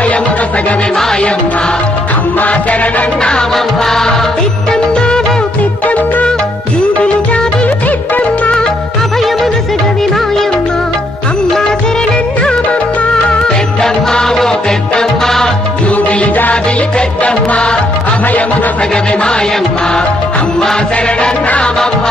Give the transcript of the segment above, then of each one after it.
అభయమున సగమే మాయమ్మ అమ్మ శరణన్నామమ్మ పెద్దమ్మ ఓ పెద్దమ్మ జూబిలి జాబిలి పెద్దమ్మ అభయమున సగమే మాయమ్మ అమ్మ శరణన్నామమ్మ పెద్దమ్మ ఓ పెద్దమ్మ జూబిలి జాబిలి పెద్దమ్మ అభయమున సగమే మాయమ్మ అమ్మ శరణన్నామమ్మ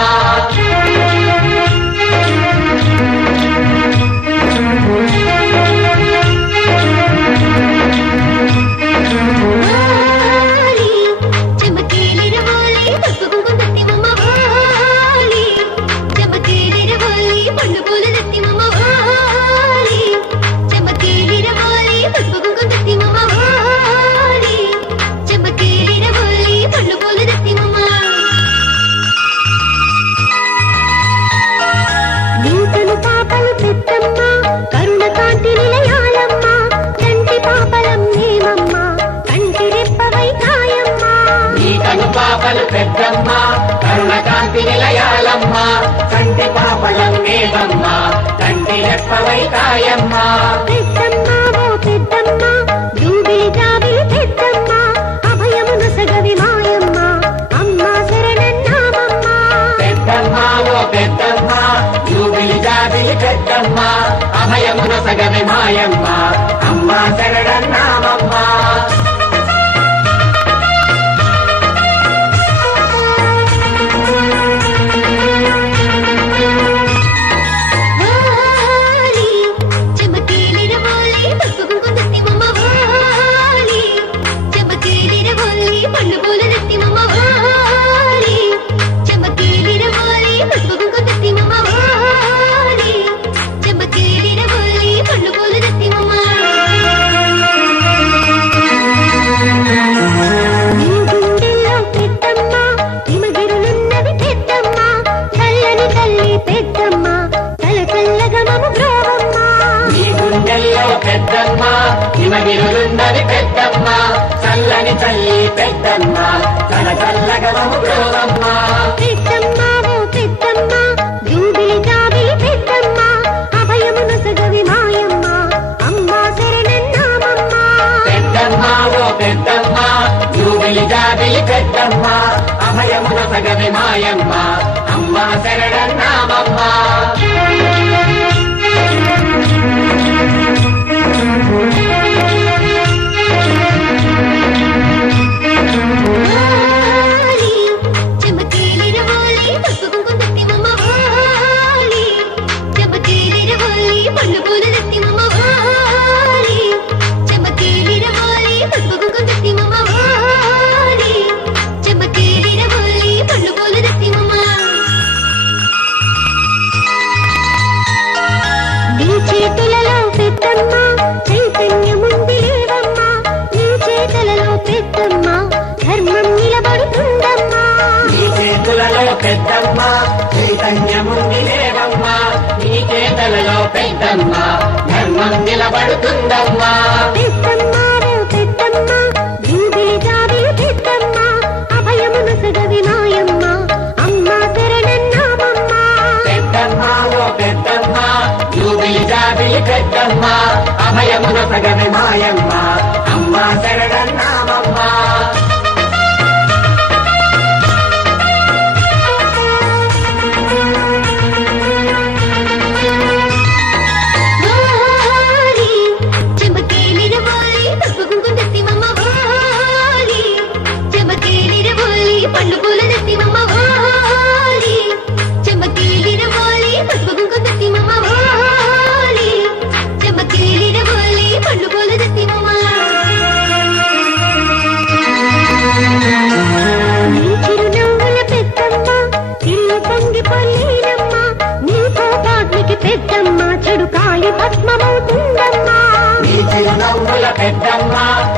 పాపలు పెద్దమ్మ కరుణకాంతి నిలయాలమ్మ కంటి పాపలం మేమమ్మ కంటి రెప్పవై కాయమ్మ పెద్దమ్మ ఓ పెద్దమ్మ జూబిలి జాబిలి పెద్దమ్మ అభయమున సగవి మాయమ్మ అమ్మ శరణన్నామమ్మ పెద్దమ్మ ఓ పెద్దమ్మ జూబిలి జాబిలి పెద్దమ్మ అభయమున సగవి మాయమ్మ అమ్మ శరణన్నామమ్మ పెద్దమ్మ హిమగిరులున్నది పెద్దమ్మ చల్లని చల్లి పెద్దమ్మ చల చల్లగమము బ్రోవమ్మ పెద్దమ్మ ఓ పెద్దమ్మ జూబిలి జాబిలి పెద్దమ్మ అభయమున సగవి మాయమ్మ అమ్మ శరణన్నామమ్మ పెద్దమ్మ ఓ పెద్దమ్మ జూబిలి జాబిలి పెద్దమ్మ అభయమున సగవి మాయమ్మ అమ్మ శరణన్నామమ్మ పెద్దమ్మ చైతన్యముంది లేవమ్మా నీ చేతలలో పెద్దమ్మ ధర్మం నిలబడుతుందమ్మా పెద్దమ్మ ఓ పెద్దమ్మ జూబిలి జాబిలి పెద్దమ్మ అభయమున సగవి మాయమ్మ అమ్మ శరణన్నామమ్మ పెద్దమ్మ ఓ పెద్దమ్మ జూబిలి జాబిలి పెద్దమ్మ అభయమున సగవి మాయమ్మ అమ్మ శరణన్నామమ్మ పెద్దమ్మ చెడు కాలి భస్మమవుతుందమ్మా నీ చిరునవ్వుల పెద్దమ్మ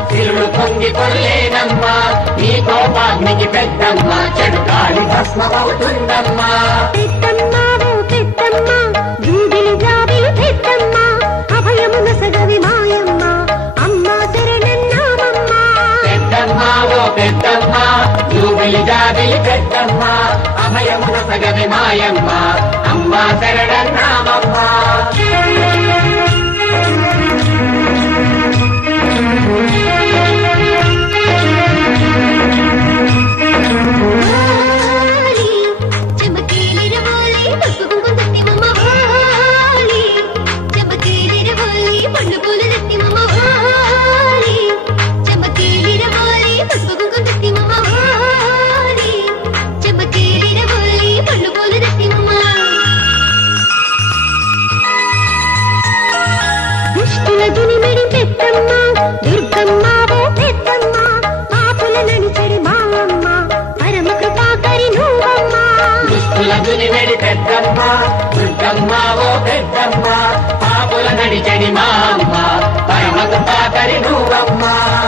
తిరుడు పొంగి కొల్లేనమ్మా నీ కోపాగ్నికి పెద్దమ్మ చెడు కాలి భస్మమవుతుందమ్మా పెద్దమ్మ ఓ పెద్దమ్మ జూబిలి జాబిలి పెద్దమ్మ అభయమున సగవి మాయమ్మ అమ్మ శరణన్నామమ్మ పెద్దమ్మ ఓ పెద్దమ్మ జూబిలి జాబిలి పెద్దమ్మ అభయమున సగవి మాయమ్మ అమ్మ శరణన్నామమ్మ వెడి పెద్దమ్మ దుర్గమ్మ ఓ పెద్దమ్మ పాపుల నడిచెడి మా అమ్మ పరమకు పాకరి నువ్వమ్మ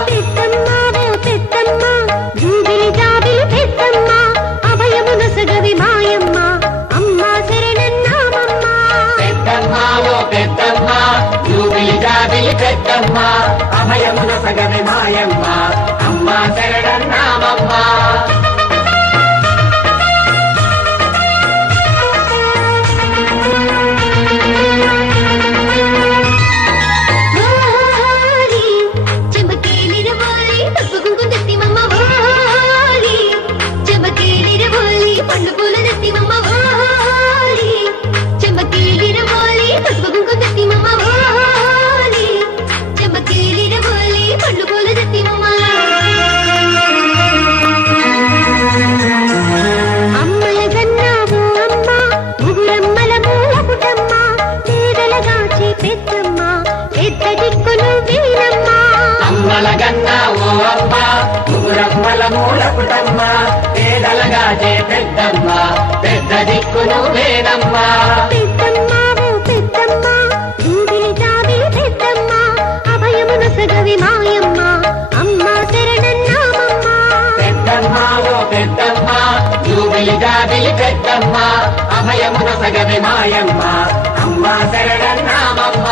పెద్దమ్మ ఓ పెద్దమ్మ జూబిలి జాబిలి పెద్దమ్మ అభయమున సగవి మాయమ్మ అమ్మ శరణన్నామమ్మ పెద్దమ్మ ఓ పెద్దమ్మ జూబిలి జాబిలి పెద్దమ్మ అభయమున సగవి మాయమ్మ అమ్మ శరణన్నామమ్మ ఓలి చెమకేలిరవోలి పసుపు కుంకుమ దత్తిమమ్మ ఓలి చెమకేలిరవోలి పండు పూల దత్తిమమ్మ ఓలి చెమకేలిరవోలి పసుపు కుంకుమ దత్తిమమ్మ ఓలి చెమకేలిరవోలి పండు పూల దత్తిమమ్మ అమ్మల గన్నావు అమ్మ ముగురమ్మల మూల పుటమ్మ పేదలగాచి పెద్దమ్మ పెద్ద దిక్కులు వీరమ్మ అమ్మల గన్న ఓ అమ్మ ముగురమ్మల మూల పుటమ్మ పేదలగాచే పెద్దమ్మ పెద్ద దిక్కును వేదమ్మ పెద్దమ్మ ఓ పెద్దమ్మ జూబిలి జాబిలి పెద్దమ్మ అభయమున సగవి మాయమ్మ అమ్మ శరణన్నామమ్మ పెద్దమ్మ ఓ పెద్దమ్మ జూబిలి జాబిలి పెద్దమ్మ అభయమున సగవి మాయమ్మ అమ్మ శరణన్నామమ్మ